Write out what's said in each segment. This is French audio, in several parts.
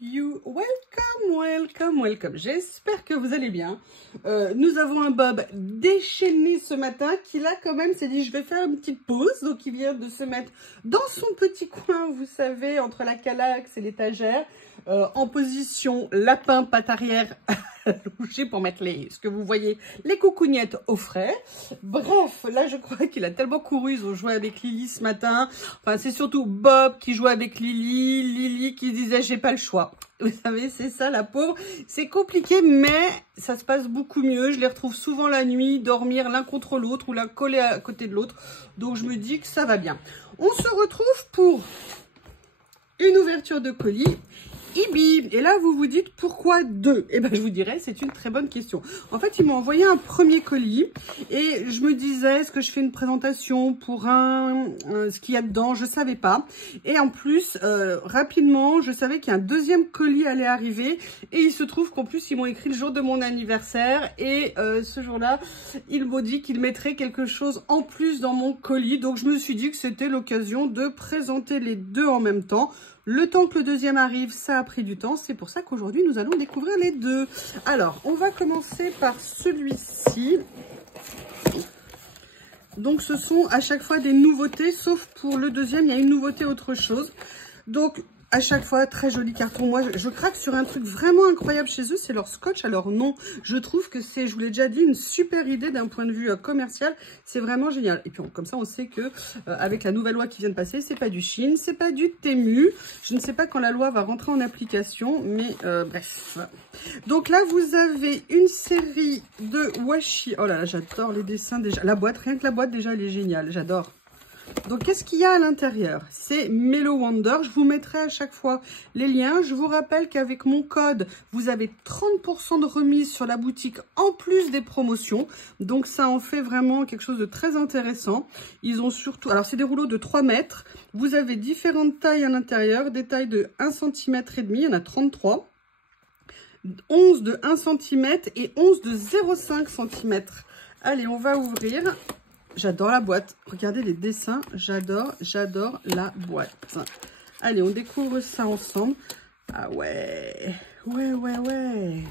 you? Welcome, welcome, welcome. J'espère que vous allez bien. Nous avons un Bob déchaîné ce matin qui là quand même s'est dit je vais faire une petite pause. Donc il vient de se mettre dans son petit coin, vous savez, entre la calax et l'étagère, en position lapin patte arrière allongé pour mettre ce que vous voyez, les coucougnettes au frais. Bref, là je crois qu'il a tellement couru, ils ont joué avec Lily ce matin. Enfin c'est surtout Bob qui jouait avec Lily, Lily qui disait j'ai pas le choix. Vous savez, c'est ça la pauvre. C'est compliqué mais ça se passe beaucoup mieux. Je les retrouve souvent la nuit, dormir l'un contre l'autre ou l'un collé à côté de l'autre. Donc je me dis que ça va bien. On se retrouve pour une ouverture de colis. Ibi. Et là, vous vous dites pourquoi deux? Eh bien, je vous dirais, c'est une très bonne question. En fait, ils m'ont envoyé un premier colis et je me disais, est-ce que je fais une présentation pour ce qu'il y a dedans? Je savais pas. Et en plus, rapidement, je savais qu'un deuxième colis allait arriver et il se trouve qu'en plus, ils m'ont écrit le jour de mon anniversaire et ce jour-là, ils m'ont dit qu'ils mettraient quelque chose en plus dans mon colis. Donc, je me suis dit que c'était l'occasion de présenter les deux en même temps. Le temps que le deuxième arrive, ça a pris du temps. C'est pour ça qu'aujourd'hui, nous allons découvrir les deux. Alors, on va commencer par celui-ci. Donc, ce sont à chaque fois des nouveautés, sauf pour le deuxième, il y a une nouveauté autre chose. Donc, à chaque fois, très joli carton. Moi, je craque sur un truc vraiment incroyable chez eux, c'est leur scotch à leur nom. Je trouve que c'est, je vous l'ai déjà dit, une super idée d'un point de vue commercial. C'est vraiment génial. Et puis, comme ça, on sait que avec la nouvelle loi qui vient de passer, c'est pas du Chine, c'est pas du Temu. Je ne sais pas quand la loi va rentrer en application, mais bref. Donc là, vous avez une série de washi. Oh là là, j'adore les dessins déjà. La boîte, rien que la boîte déjà, elle est géniale. J'adore. Donc, qu'est-ce qu'il y a à l'intérieur? C'est Mellow Wonder. Je vous mettrai à chaque fois les liens. Je vous rappelle qu'avec mon code, vous avez 30% de remise sur la boutique en plus des promotions. Donc, ça en fait vraiment quelque chose de très intéressant. Ils ont surtout... Alors, c'est des rouleaux de 3 mètres. Vous avez différentes tailles à l'intérieur. Des tailles de 1,5 cm. Il y en a 33. 11 de 1 cm et 11 de 0,5 cm. Allez, on va ouvrir. J'adore la boîte. Regardez les dessins. J'adore la boîte. Allez, on découvre ça ensemble. Ah ouais. Ouais.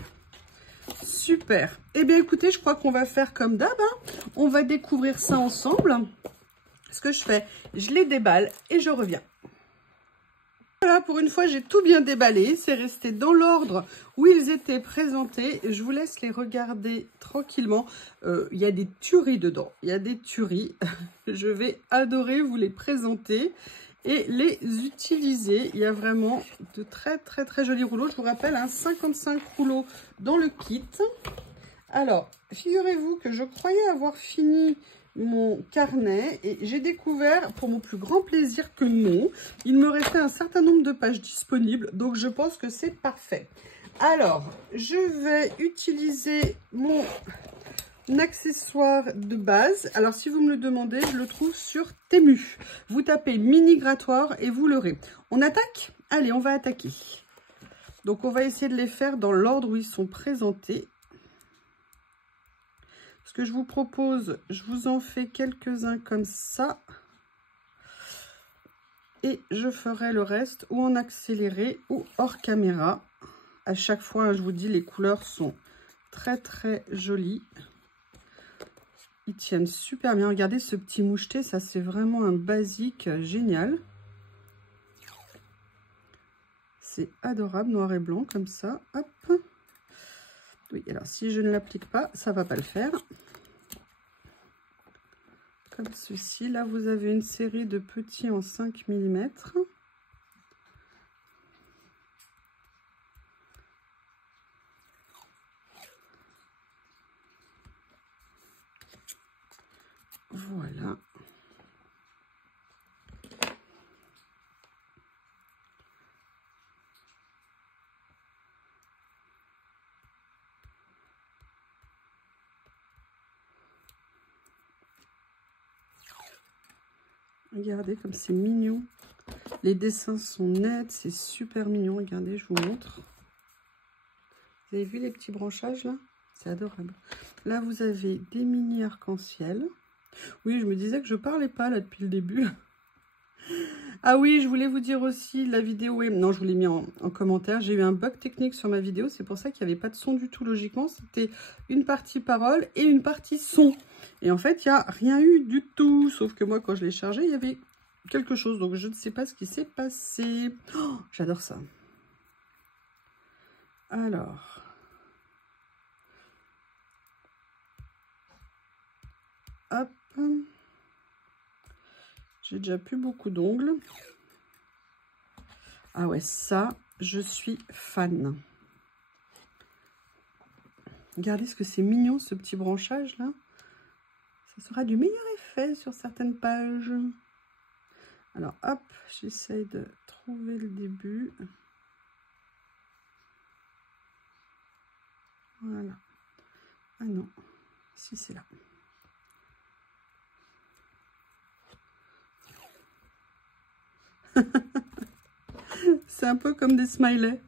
Super. Eh bien, écoutez, je crois qu'on va faire comme d'hab. On va découvrir ça ensemble. Ce que je fais, je les déballe et je reviens. Voilà, pour une fois, j'ai tout bien déballé. C'est resté dans l'ordre où ils étaient présentés. Je vous laisse les regarder tranquillement. Il y a des tueries dedans. Il y a des tueries. Je vais adorer vous les présenter et les utiliser. Il y a vraiment de très jolis rouleaux. Je vous rappelle, 55 rouleaux dans le kit. Alors, figurez-vous que je croyais avoir fini mon carnet et j'ai découvert pour mon plus grand plaisir que non, il me restait un certain nombre de pages disponibles, donc je pense que c'est parfait. Alors, je vais utiliser mon accessoire de base. Alors, si vous me le demandez, je le trouve sur Temu. Vous tapez mini grattoir et vous l'aurez. On attaque? Allez, on va attaquer. Donc, on va essayer de les faire dans l'ordre où ils sont présentés. Ce que je vous propose, je vous en fais quelques-uns comme ça. Et je ferai le reste ou en accéléré ou hors caméra. À chaque fois, je vous dis, les couleurs sont très jolies. Ils tiennent super bien. Regardez ce petit moucheté, ça c'est vraiment un basique génial. C'est adorable, noir et blanc comme ça. Hop. Oui, alors si je ne l'applique pas, ça ne va pas le faire. Comme ceci. Là, vous avez une série de petits en 5 mm. Voilà. Regardez comme c'est mignon. Les dessins sont nets, c'est super mignon. Regardez, je vous montre. Vous avez vu les petits branchages là? C'est adorable. Là, vous avez des mini arc-en-ciel. Oui, je me disais que je parlais pas là depuis le début. Ah oui, je voulais vous dire aussi, la vidéo, non, je vous l'ai mis en commentaire, j'ai eu un bug technique sur ma vidéo, c'est pour ça qu'il n'y avait pas de son du tout, logiquement, c'était une partie parole et une partie son. Et en fait, il n'y a rien eu du tout, sauf que moi, quand je l'ai chargé, il y avait quelque chose, donc je ne sais pas ce qui s'est passé. Oh, j'adore ça. Alors... Hop. J'ai déjà plus beaucoup d'ongles. Ah ouais, ça, je suis fan. Regardez ce que c'est mignon, ce petit branchage là. Ça sera du meilleur effet sur certaines pages. Alors hop, j'essaye de trouver le début. Voilà. Ah non, si c'est là. C'est un peu comme des smileys.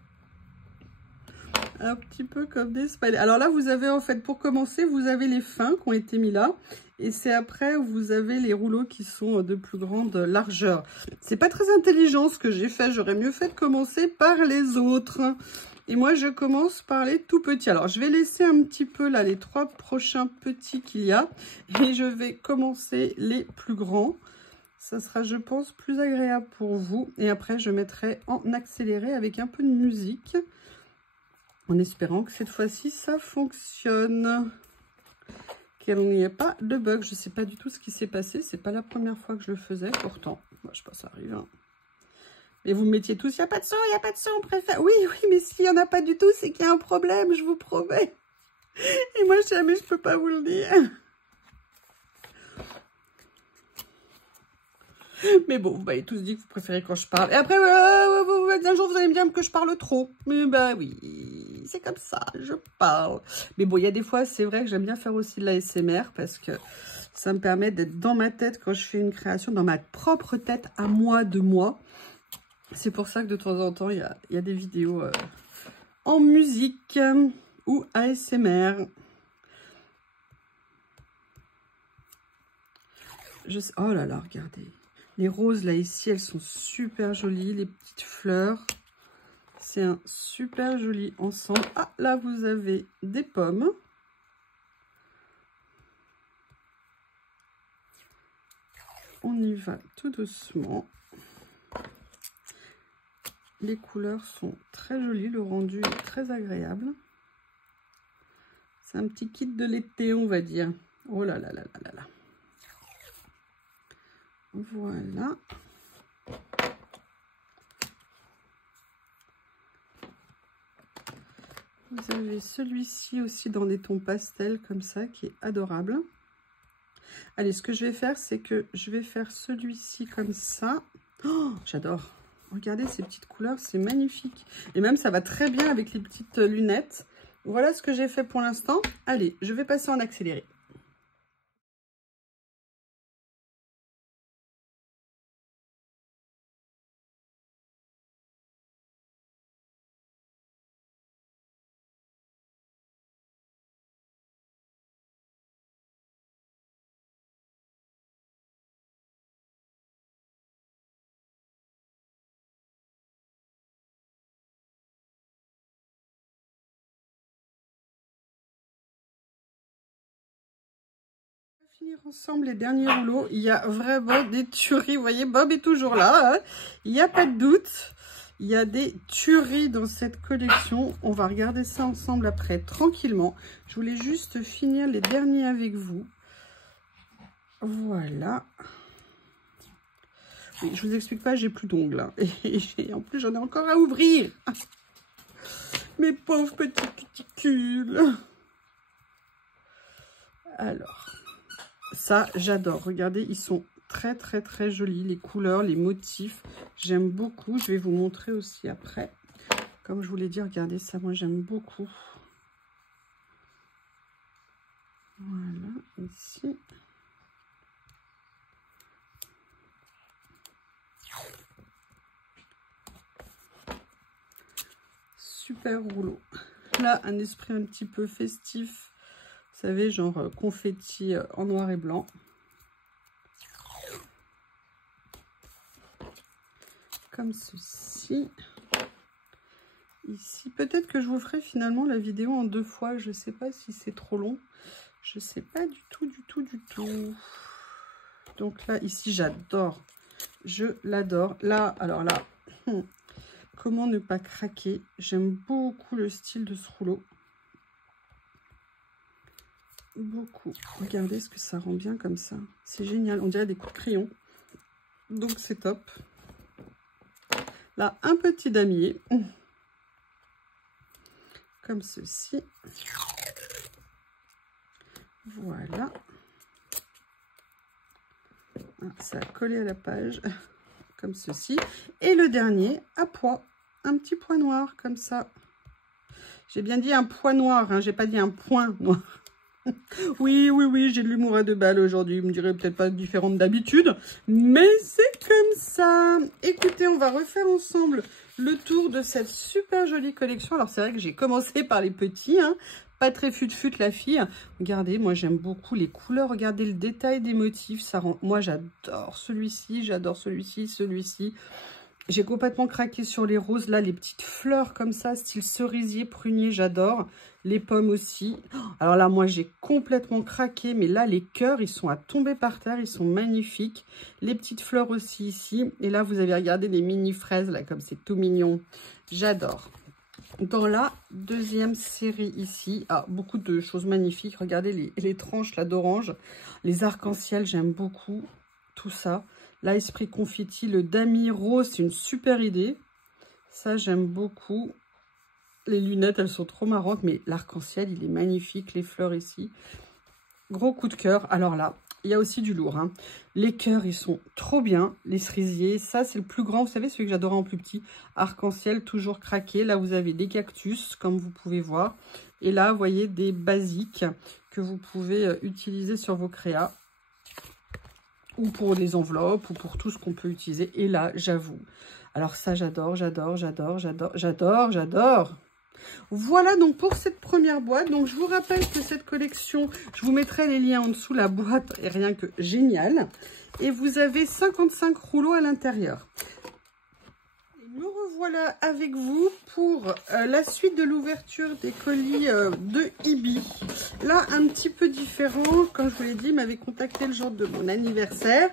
Un petit peu comme des smileys. Alors là, vous avez en fait, pour commencer, vous avez les fins qui ont été mis là. Et c'est après, vous avez les rouleaux qui sont de plus grande largeur. C'est pas très intelligent ce que j'ai fait. J'aurais mieux fait de commencer par les autres. Et moi, je commence par les tout petits. Alors, je vais laisser un petit peu là les 3 prochains petits qu'il y a. Et je vais commencer les plus grands. Ça sera, je pense, plus agréable pour vous. Et après, je mettrai en accéléré avec un peu de musique. En espérant que cette fois-ci, ça fonctionne. Qu'il n'y ait pas de bug. Je ne sais pas du tout ce qui s'est passé. C'est pas la première fois que je le faisais. Pourtant, moi, je sais pas, ça arrive. Hein. Et vous me mettiez tous, il n'y a pas de son, il n'y a pas de son, on préfère. Oui, oui, mais s'il n'y en a pas du tout, c'est qu'il y a un problème, je vous promets. Et moi, jamais, je peux pas vous le dire. Mais bon, vous m'avez tous dit que vous préférez quand je parle. Et après, un jour, vous allez me dire que je parle trop. Mais bah oui, c'est comme ça, je parle. Mais bon, il y a des fois, c'est vrai que j'aime bien faire aussi de l'ASMR parce que ça me permet d'être dans ma tête quand je fais une création, dans ma propre tête à moi, de moi. C'est pour ça que de temps en temps, il y a des vidéos en musique ou ASMR. Oh là là, regardez. Les roses, là, ici, elles sont super jolies. Les petites fleurs. C'est un super joli ensemble. Ah, là, vous avez des pommes. On y va tout doucement. Les couleurs sont très jolies. Le rendu est très agréable. C'est un petit kit de l'été, on va dire. Oh là là là là là là. Voilà. Vous avez celui-ci aussi dans des tons pastels comme ça, qui est adorable. Allez, ce que je vais faire, c'est que je vais faire celui-ci comme ça. Oh, j'adore. Regardez ces petites couleurs, c'est magnifique. Et même, ça va très bien avec les petites lunettes. Voilà ce que j'ai fait pour l'instant. Allez, je vais passer en accéléré. Finir ensemble les derniers rouleaux. Il y a vraiment des tueries. Vous voyez, Bob est toujours là. Hein, il n'y a pas de doute. Il y a des tueries dans cette collection. On va regarder ça ensemble après, tranquillement. Je voulais juste finir les derniers avec vous. Voilà. Oui, je vous explique pas, j'ai plus d'ongles. Hein. Et en plus, j'en ai encore à ouvrir. Mes pauvres petits cuticules. Alors... Ça, j'adore. Regardez, ils sont très, très, très jolis. Les couleurs, les motifs, j'aime beaucoup. Je vais vous montrer aussi après. Comme je vous l'ai dit, regardez ça, moi, j'aime beaucoup. Voilà, ici. Super rouleau. Là, un esprit un petit peu festif. Vous savez, genre confetti en noir et blanc. comme ceci. Ici, peut-être que je vous ferai finalement la vidéo en 2 fois. Je ne sais pas si c'est trop long. Je ne sais pas du tout. Donc là, ici, j'adore. Je l'adore. Là, alors là, comment ne pas craquer? J'aime beaucoup le style de ce rouleau. Beaucoup. Regardez ce que ça rend bien comme ça. C'est génial. On dirait des coups de crayon. Donc, c'est top. Là, un petit damier. Comme ceci. Voilà. Ça a collé à la page. Comme ceci. Et le dernier, à pois. Un petit point noir, comme ça. J'ai bien dit un point noir, hein, j'ai pas dit un point noir. Oui, j'ai de l'humour à 2 balles aujourd'hui. Vous me direz peut-être pas différente d'habitude, mais c'est comme ça. Écoutez, on va refaire ensemble le tour de cette super jolie collection. Alors, c'est vrai que j'ai commencé par les petits, hein. Pas très fut-fut la fille. Regardez, moi j'aime beaucoup les couleurs. Regardez le détail des motifs. Ça rend... Moi j'adore celui-ci, j'adore celui-ci. J'ai complètement craqué sur les roses. Là, les petites fleurs comme ça, style cerisier, prunier, j'adore. Les pommes aussi. Alors là, moi, j'ai complètement craqué. Mais là, les cœurs, ils sont à tomber par terre. Ils sont magnifiques. Les petites fleurs aussi ici. Et là, vous avez regardé les mini fraises, là, comme c'est tout mignon. J'adore. Dans la deuxième série ici, beaucoup de choses magnifiques. Regardez les tranches là d'orange. Les arcs-en-ciel, j'aime beaucoup tout ça. Là, esprit confetti, le damier rose, c'est une super idée. Ça, j'aime beaucoup. Les lunettes, elles sont trop marrantes, mais l'arc-en-ciel, il est magnifique. Les fleurs ici. Gros coup de cœur. Alors là, il y a aussi du lourd, hein. Les cœurs, ils sont trop bien. Les cerisiers, ça, c'est le plus grand. Vous savez, celui que j'adorais en plus petit. Arc-en-ciel, toujours craqué. Là, vous avez des cactus, comme vous pouvez voir. Et là, vous voyez des basiques que vous pouvez utiliser sur vos créas. Ou pour des enveloppes, ou pour tout ce qu'on peut utiliser. Et là, j'avoue. Alors ça, j'adore. Voilà donc pour cette première boîte. Donc je vous rappelle que cette collection, je vous mettrai les liens en dessous. La boîte est rien que géniale. Et vous avez 55 rouleaux à l'intérieur. Me revoilà avec vous pour la suite de l'ouverture des colis de Ibi. Là, un petit peu différent. Comme je vous l'ai dit, il m'avait contacté le jour de mon anniversaire.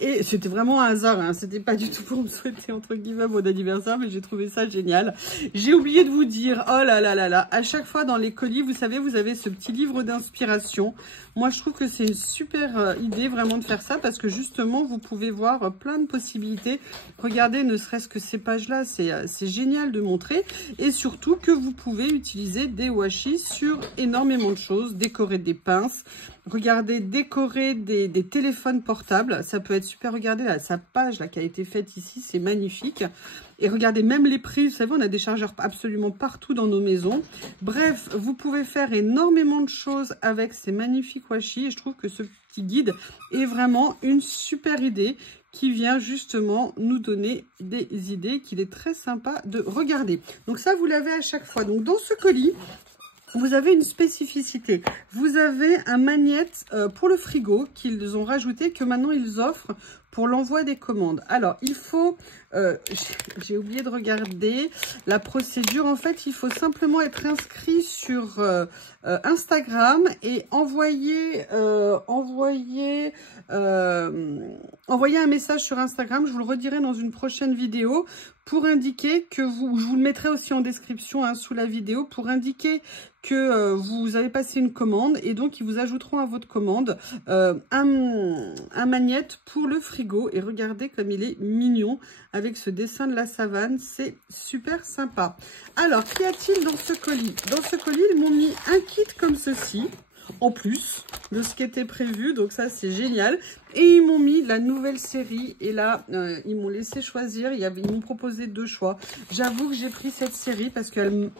Et c'était vraiment un hasard. Hein. C'était pas du tout pour me souhaiter, entre guillemets, mon anniversaire. Mais j'ai trouvé ça génial. J'ai oublié de vous dire, oh là là là là. À chaque fois dans les colis, vous savez, vous avez ce petit livre d'inspiration. Moi, je trouve que c'est une super idée vraiment de faire ça. Parce que justement, vous pouvez voir plein de possibilités. Regardez, ne serait-ce que ces pages-là, c'est génial de montrer. Et surtout que vous pouvez utiliser des washi sur énormément de choses. Décorer des pinces. Regardez, décorer des téléphones portables. Ça peut être super. Regardez là, sa page là, qui a été faite ici, c'est magnifique. Et regardez, même les prix, vous savez, on a des chargeurs absolument partout dans nos maisons. Bref, vous pouvez faire énormément de choses avec ces magnifiques washi. Et je trouve que ce petit guide est vraiment une super idée qui vient justement nous donner des idées qu'il est très sympa de regarder. Donc ça, vous l'avez à chaque fois. Donc dans ce colis, vous avez une spécificité. Vous avez un magnète pour le frigo qu'ils ont rajouté, que maintenant ils offrent pour l'envoi des commandes. Alors, il faut... j'ai oublié de regarder la procédure. En fait, il faut simplement être inscrit sur Instagram et envoyer un message sur Instagram. Je vous le redirai dans une prochaine vidéo pour indiquer que vous... Je vous le mettrai aussi en description hein, sous la vidéo pour indiquer que vous avez passé une commande et donc ils vous ajouteront à votre commande un magnète pour le frigo. Et regardez comme il est mignon avec ce dessin de la savane, c'est super sympa. Alors, qu'y a-t-il dans ce colis? Dans ce colis, ils m'ont mis un kit comme ceci, en plus de ce qui était prévu, donc ça c'est génial. Et ils m'ont mis la nouvelle série et là ils m'ont laissé choisir, ils m'ont proposé 2 choix. J'avoue que j'ai pris cette série parce qu'elle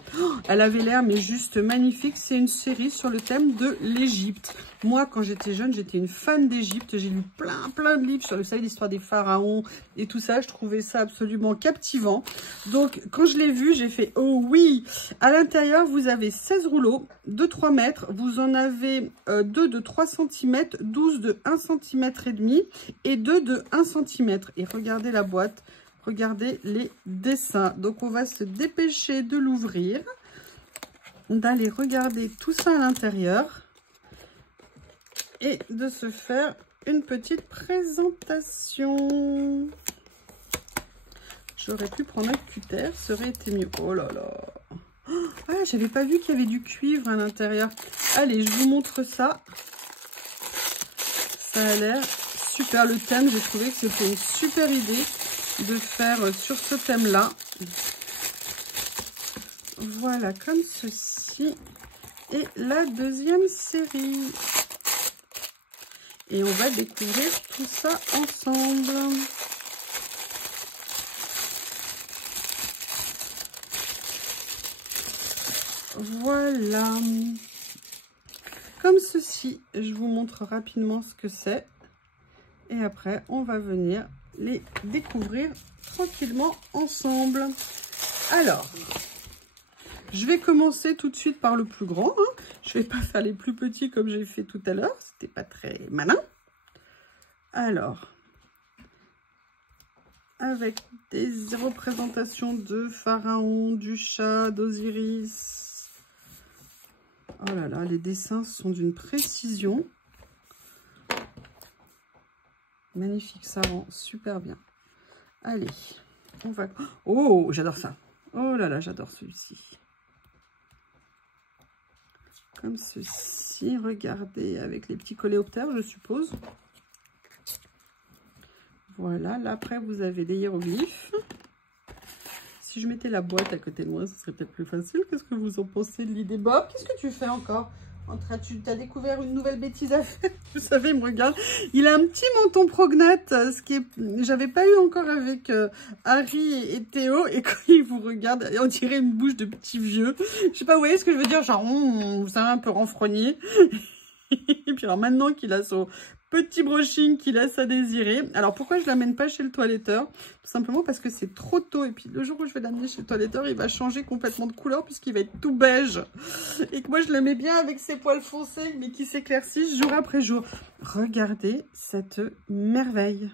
avait l'air mais juste magnifique. C'est une série sur le thème de l'Égypte. Moi quand j'étais jeune, j'étais une fan d'Égypte, j'ai lu plein de livres sur l'histoire des pharaons et tout ça. Je trouvais ça absolument captivant. Donc quand je l'ai vu, j'ai fait oh oui. À l'intérieur vous avez 16 rouleaux de 3 mètres, vous en avez 2 de 3 cm, 12 de 1 cm et demi et 2 de 1 cm. Et regardez la boîte, Regardez les dessins. Donc, on va se dépêcher de l'ouvrir, d'aller regarder tout ça à l'intérieur et de se faire une petite présentation. J'aurais pu prendre un cutter, ça aurait été mieux. Oh là là. Ah, j'avais pas vu qu'il y avait du cuivre à l'intérieur. Allez, je vous montre ça. Ça a l'air super. Le thème, j'ai trouvé que c'était une super idée de faire sur ce thème-là. Voilà, comme ceci. Et la deuxième série. Et on va découvrir tout ça ensemble. Voilà. Comme ceci, je vous montre rapidement ce que c'est. Et après, on va venir les découvrir tranquillement ensemble. Alors, je vais commencer tout de suite par le plus grand. Hein. Je ne vais pas faire les plus petits comme j'ai fait tout à l'heure. C'était pas très malin. Alors, avec des représentations de Pharaon, du chat, d'Osiris. Oh là là, les dessins sont d'une précision. Magnifique, ça rend super bien. Allez, on va... Oh, j'adore ça. Oh là là, j'adore celui-ci. Comme ceci, regardez, avec les petits coléoptères, je suppose. Voilà, là après, vous avez les hiéroglyphes. Si je mettais la boîte à côté de moi, ce serait peut-être plus facile. Qu'est-ce que vous en pensez de l'idée, Bob? Qu'est-ce que tu fais encore? Tu as découvert une nouvelle bêtise à faire. Vous savez, il me regarde. Il a un petit menton prognate, ce qui est... J'avais pas eu encore avec Harry et Théo. Et quand il vous regarde, on dirait une bouche de petit vieux. Je sais pas, vous voyez ce que je veux dire? Genre, vous savez, un peu renfrogné. Et puis alors maintenant qu'il a son petit brushing qui laisse à désirer. Alors pourquoi je ne l'amène pas chez le toiletteur? Tout simplement parce que c'est trop tôt. Et puis le jour où je vais l'amener chez le toiletteur, il va changer complètement de couleur puisqu'il va être tout beige. Et que moi je l'aimais bien avec ses poils foncés mais qui s'éclaircissent jour après jour. Regardez cette merveille.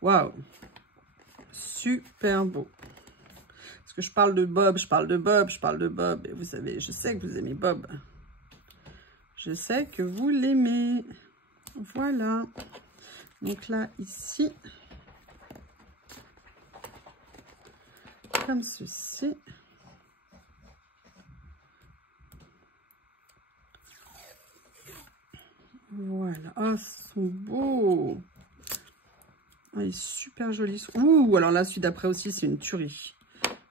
Waouh! Super beau. Parce que je parle de Bob, je parle de Bob, je parle de Bob. Et vous savez, je sais que vous aimez Bob. Je sais que vous l'aimez. Voilà. Donc là, ici, comme ceci. Voilà. Oh, ils sont beaux. Oh, il est super joli. Ouh, alors là, celui d'après aussi, c'est une tuerie.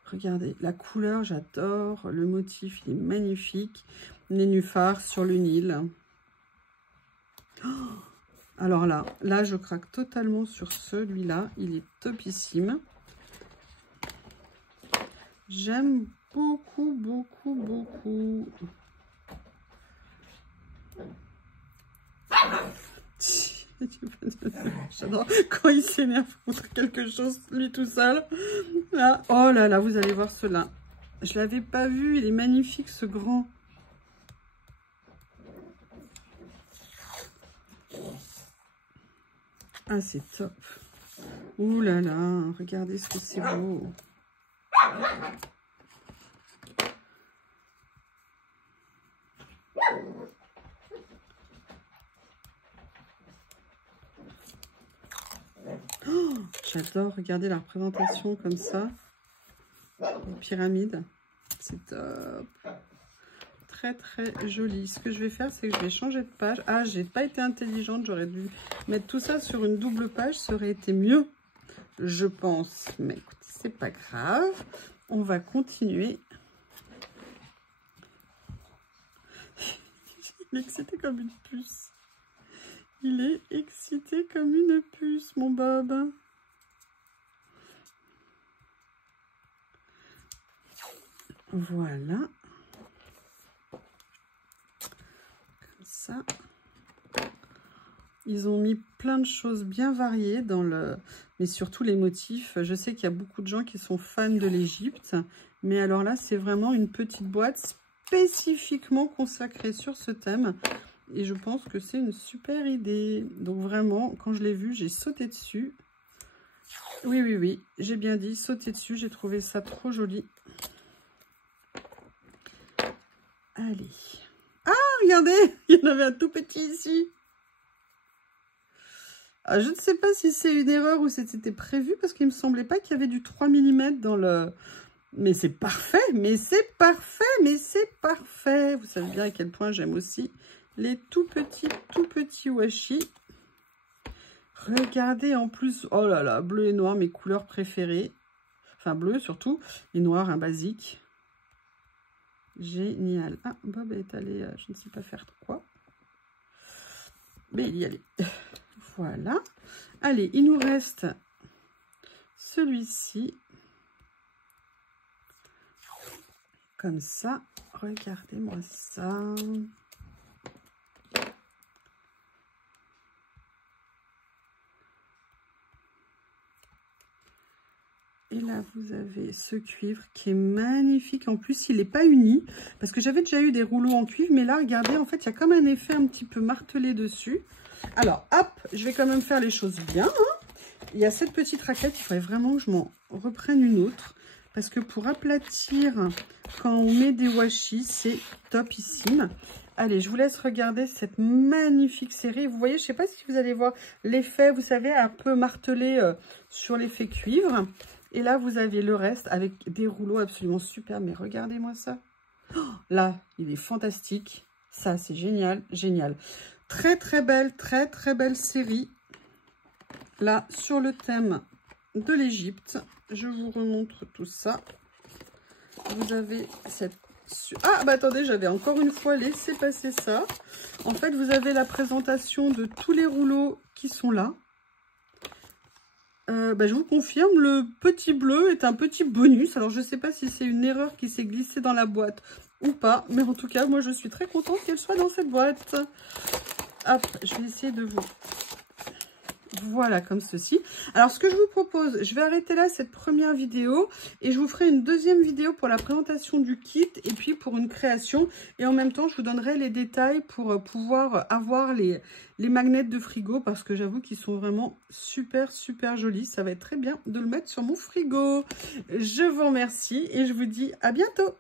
Regardez, la couleur, j'adore. Le motif, il est magnifique. Nénuphar sur le Nil. Oh, alors là, je craque totalement sur celui-là. Il est topissime. J'aime beaucoup, beaucoup, beaucoup. J'adore quand il s'énerve contre quelque chose, lui tout seul. Là. Oh là là, vous allez voir cela. Je ne l'avais pas vu, il est magnifique ce grand. Ah, c'est top. Ouh là là, regardez ce que c'est beau. Oh, j'adore, regardez la représentation comme ça. Une pyramide. C'est top. Très très joli. Ce que je vais faire, c'est que je vais changer de page. Ah, j'ai pas été intelligente, j'aurais dû mettre tout ça sur une double page, ça aurait été mieux, je pense. Mais écoute, c'est pas grave. On va continuer. Il est excité comme une puce. Il est excité comme une puce, mon Bob. Voilà. Ça. Ils ont mis plein de choses bien variées dans le... Mais surtout les motifs. Je sais qu'il y a beaucoup de gens qui sont fans de l'Égypte. Mais alors là, c'est vraiment une petite boîte spécifiquement consacrée sur ce thème. Et je pense que c'est une super idée. Donc vraiment, quand je l'ai vu, j'ai sauté dessus. Oui, oui, oui, j'ai bien dit, sauter dessus, j'ai trouvé ça trop joli. Allez. Ah, regardez, il y en avait un tout petit ici. Ah, je ne sais pas si c'est une erreur ou c'était prévu, parce qu'il ne me semblait pas qu'il y avait du 3 mm dans le... Mais c'est parfait, mais c'est parfait, mais c'est parfait. Vous savez bien à quel point j'aime aussi les tout petits washi. Regardez en plus, oh là là, bleu et noir, mes couleurs préférées. Enfin, bleu surtout, et noir, un basique. Génial. Ah, Bob est allé, je ne sais pas faire quoi. Mais il y allait. Voilà. Allez, il nous reste celui-ci. Comme ça. Regardez-moi ça. Et là, vous avez ce cuivre qui est magnifique. En plus, il n'est pas uni. Parce que j'avais déjà eu des rouleaux en cuivre. Mais là, regardez, en fait, il y a comme un effet un petit peu martelé dessus. Alors, hop, je vais quand même faire les choses bien. Hein. Il y a cette petite raquette. Il faudrait vraiment que je m'en reprenne une autre. Parce que pour aplatir, quand on met des washi, c'est topissime. Allez, je vous laisse regarder cette magnifique série. Vous voyez, je ne sais pas si vous allez voir l'effet, vous savez, un peu martelé sur l'effet cuivre. Et là, vous avez le reste avec des rouleaux absolument super. Mais regardez-moi ça. Oh, là, il est fantastique. Ça, c'est génial, génial. Très, très belle série. Là, sur le thème de l'Égypte. Je vous remontre tout ça. Vous avez cette... Ah, bah attendez, j'avais encore une fois laissé passer ça. En fait, vous avez la présentation de tous les rouleaux qui sont là. Je vous confirme, le petit bleu est un petit bonus. Alors, je ne sais pas si c'est une erreur qui s'est glissée dans la boîte ou pas. Mais en tout cas, moi, je suis très contente qu'elle soit dans cette boîte. Hop, je vais essayer de vous... Voilà, comme ceci. Alors, ce que je vous propose, je vais arrêter là cette première vidéo et je vous ferai une deuxième vidéo pour la présentation du kit et puis pour une création. Et en même temps, je vous donnerai les détails pour pouvoir avoir les magnets de frigo parce que j'avoue qu'ils sont vraiment super jolis. Ça va être très bien de le mettre sur mon frigo. Je vous remercie et je vous dis à bientôt.